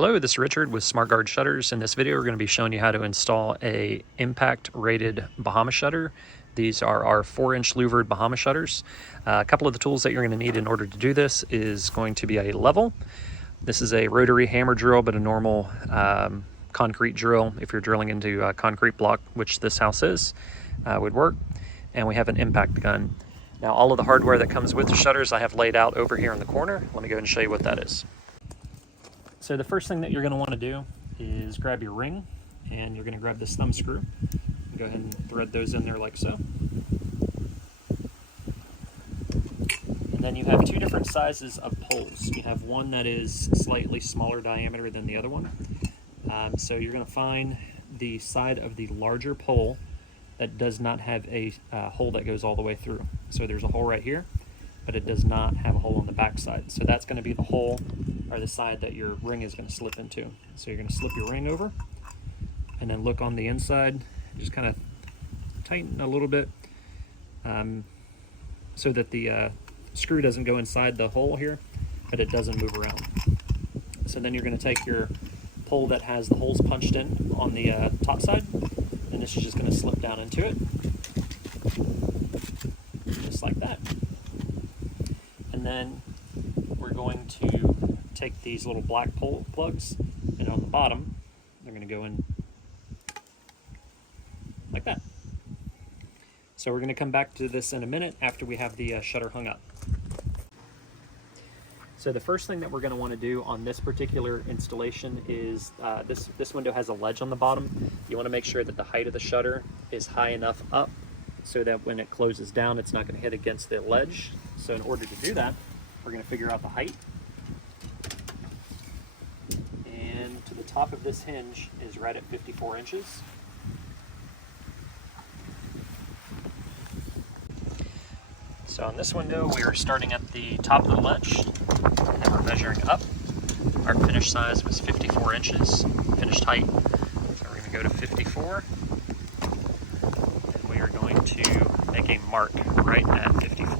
Hello, this is Richard with SmartGuard Shutters. In this video, we're going to be showing you how to install a Impact rated Bahama shutter. These are our 4-inch louvered Bahama shutters. A couple of the tools that you're going to need in order to do this is going to be a level. This is a rotary hammer drill, but a normal concrete drill, if you're drilling into a concrete block, which this house is, would work. And we have an impact gun. Now, all of the hardware that comes with the shutters I have laid out over here in the corner. Let me go ahead and show you what that is. So the first thing that you're going to want to do is grab your ring, and you're going to grab this thumb screw. Go ahead and thread those in there like so. And then you have two different sizes of poles. You have one that is slightly smaller diameter than the other one. So you're going to find the side of the larger pole that does not have a hole that goes all the way through. So there's a hole right here, but it does not have a hole on the back side. So that's going to be the hole, or the side that your ring is going to slip into. So you're going to slip your ring over and then look on the inside, just kind of tighten a little bit so that the screw doesn't go inside the hole here, but it doesn't move around. So then you're going to take your pole that has the holes punched in on the top side, and this is just going to slip down into it, just like that. And then we're going to take these little black pole plugs, and on the bottom they're going to go in like that. So we're going to come back to this in a minute after we have the shutter hung up. So the first thing that we're going to want to do on this particular installation is this window has a ledge on the bottom. You want to make sure that the height of the shutter is high enough up so that when it closes down it's not going to hit against the ledge. So in order to do that, we're going to figure out the height. And to the top of this hinge is right at 54 inches. So on this window, we are starting at the top of the ledge, and then we're measuring up. Our finished size was 54 inches, finished height. So we're going to go to 54, and we are going to make a mark right at 54.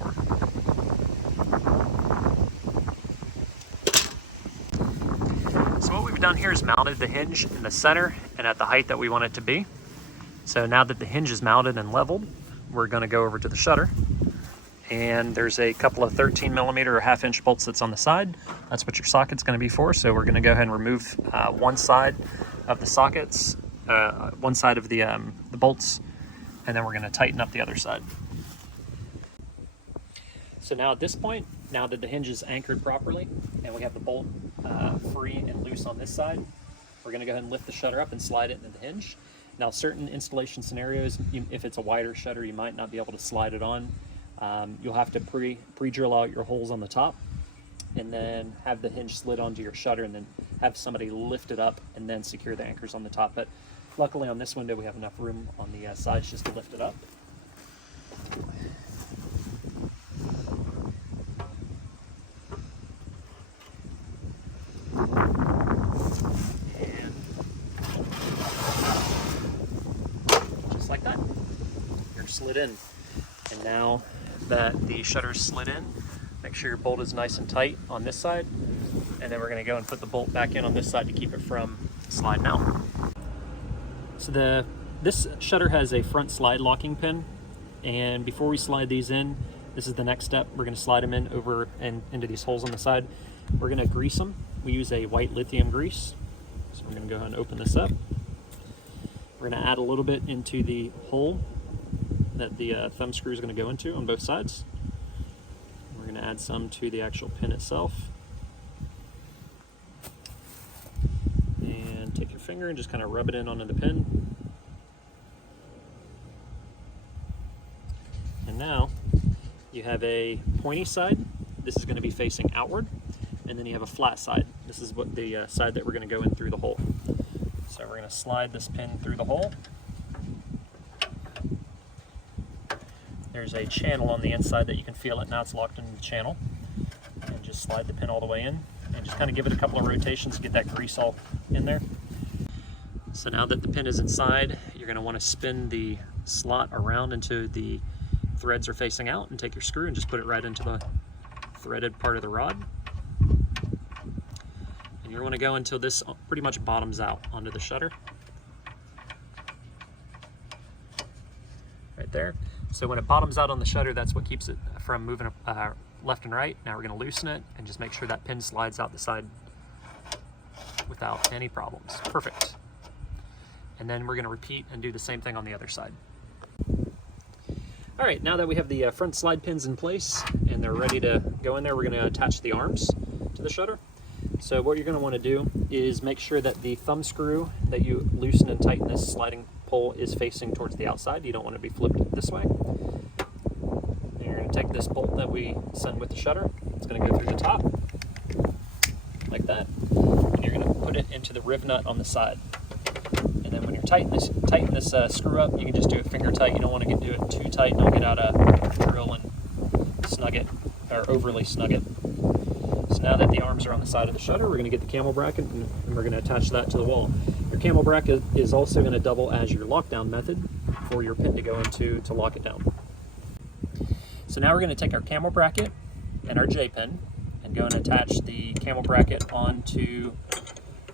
So what we've done here is mounted the hinge in the center and at the height that we want it to be. So now that the hinge is mounted and leveled, we're going to go over to the shutter. And there's a couple of 13mm or ½ inch bolts that's on the side. That's what your socket's going to be for. So we're going to go ahead and remove one side of the sockets, one side of the bolts, and then we're going to tighten up the other side. So now at this point, now that the hinge is anchored properly and we have the bolt free and loose on this side, we're going to go ahead and lift the shutter up and slide it into the hinge. Now certain installation scenarios, if it's a wider shutter, you might not be able to slide it on. You'll have to pre-drill out your holes on the top and then have the hinge slid onto your shutter and then have somebody lift it up and then secure the anchors on the top. But luckily on this window we have enough room on the sides just to lift it up. And just like that, you're slid in. And now that the shutter's slid in, make sure your bolt is nice and tight on this side, and then we're going to go and put the bolt back in on this side to keep it from sliding out. So this shutter has a front slide locking pin, and before we slide these in, this is the next step. We're going to slide them in over and into these holes on the side. We're going to grease them. We use a white lithium grease. So we're going to go ahead and open this up. We're going to add a little bit into the hole that the thumb screw is going to go into on both sides. We're going to add some to the actual pin itself. And take your finger and just kind of rub it in onto the pin. And now you have a pointy side. This is going to be facing outward. And then you have a flat side. This is what the side that we're going to go in through the hole. So we're going to slide this pin through the hole. There's a channel on the inside that you can feel it. Now it's locked into the channel. And just slide the pin all the way in and just kind of give it a couple of rotations to get that grease all in there. So now that the pin is inside, you're going to want to spin the slot around until the threads are facing out, and take your screw and just put it right into the threaded part of the rod. And you want to go until this pretty much bottoms out onto the shutter. Right there. So when it bottoms out on the shutter, that's what keeps it from moving left and right. Now we're going to loosen it and just make sure that pin slides out the side without any problems. Perfect. And then we're going to repeat and do the same thing on the other side. All right, now that we have the front slide pins in place and they're ready to go in there, we're going to attach the arms to the shutter. So what you're going to want to do is make sure that the thumb screw that you loosen and tighten this sliding pole is facing towards the outside. You don't want to be flipped this way. And you're going to take this bolt that we send with the shutter. It's going to go through the top like that. And you're going to put it into the riv nut on the side. And then when you're tighten this screw up, you can just do it finger tight. You don't want to do it too tight. Don't get out a drill and snug it, or overly snug it. So now that the arms are on the side of the shutter, we're going to get the camel bracket and we're going to attach that to the wall. Your camel bracket is also going to double as your lockdown method for your pin to go into to lock it down. So now we're going to take our camel bracket and our J pin and go and attach the camel bracket onto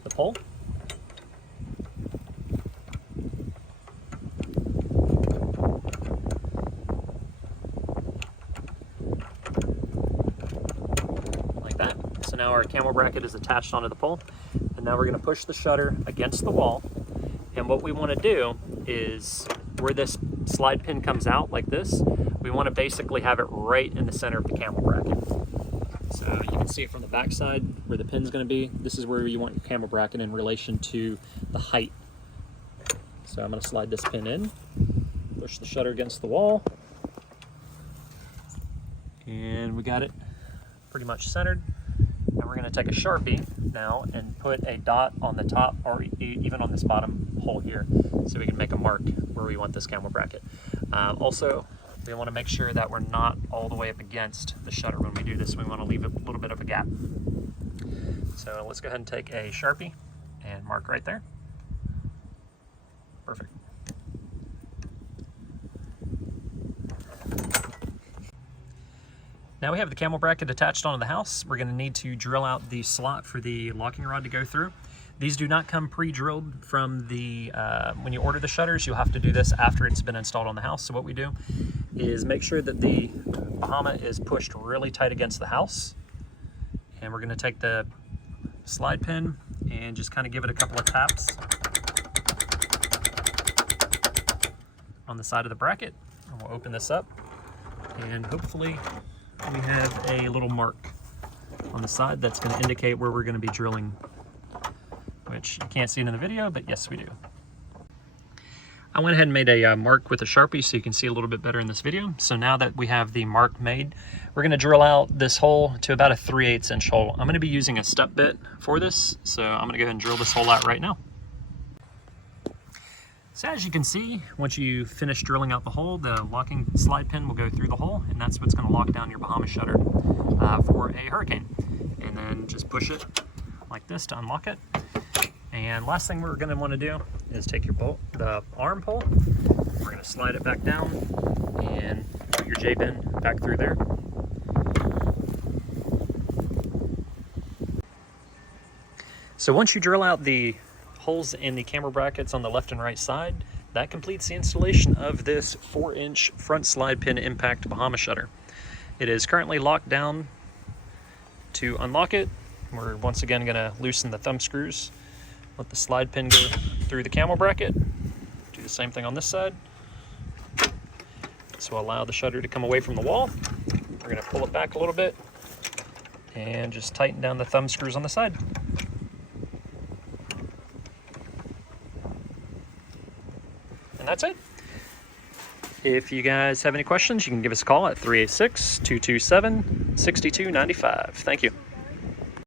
the pole. So now our camel bracket is attached onto the pole, and now we're going to push the shutter against the wall. And what we want to do is where this slide pin comes out like this, we want to basically have it right in the center of the camel bracket. So you can see it from the back side where the pin's going to be. This is where you want your camel bracket in relation to the height. So I'm going to slide this pin in, push the shutter against the wall, and we got it pretty much centered. And we're going to take a Sharpie now and put a dot on the top or even on this bottom hole here so we can make a mark where we want this camel bracket. Also, we want to make sure that we're not all the way up against the shutter when we do this. We want to leave a little bit of a gap. So let's go ahead and take a Sharpie and mark right there. Perfect. Now we have the camel bracket attached onto the house. We're going to need to drill out the slot for the locking rod to go through. These do not come pre-drilled from the, when you order the shutters, you'll have to do this after it's been installed on the house. So what we do is make sure that the Bahama is pushed really tight against the house. And we're going to take the slide pin and just kind of give it a couple of taps on the side of the bracket. And we'll open this up and hopefully we have a little mark on the side that's going to indicate where we're going to be drilling, which you can't see it in the video, but yes, we do. I went ahead and made a mark with a Sharpie so you can see a little bit better in this video. So now that we have the mark made, we're going to drill out this hole to about a 3/8 inch hole. I'm going to be using a step bit for this, so I'm going to go ahead and drill this hole out right now. So as you can see, once you finish drilling out the hole, the locking slide pin will go through the hole, and that's what's going to lock down your Bahama shutter for a hurricane. And then just push it like this to unlock it. And last thing we're going to want to do is take your bolt, the arm pull. We're going to slide it back down and put your J pin back through there. So once you drill out the holes in the camera brackets on the left and right side, that completes the installation of this 4-inch front slide pin Impact Bahama shutter. It is currently locked down. To unlock it, we're once again going to loosen the thumb screws, let the slide pin go through the camel bracket, do the same thing on this side. This will allow the shutter to come away from the wall. We're going to pull it back a little bit and just tighten down the thumb screws on the side. And that's it. If you guys have any questions, you can give us a call at 386-227-6295. Thank you.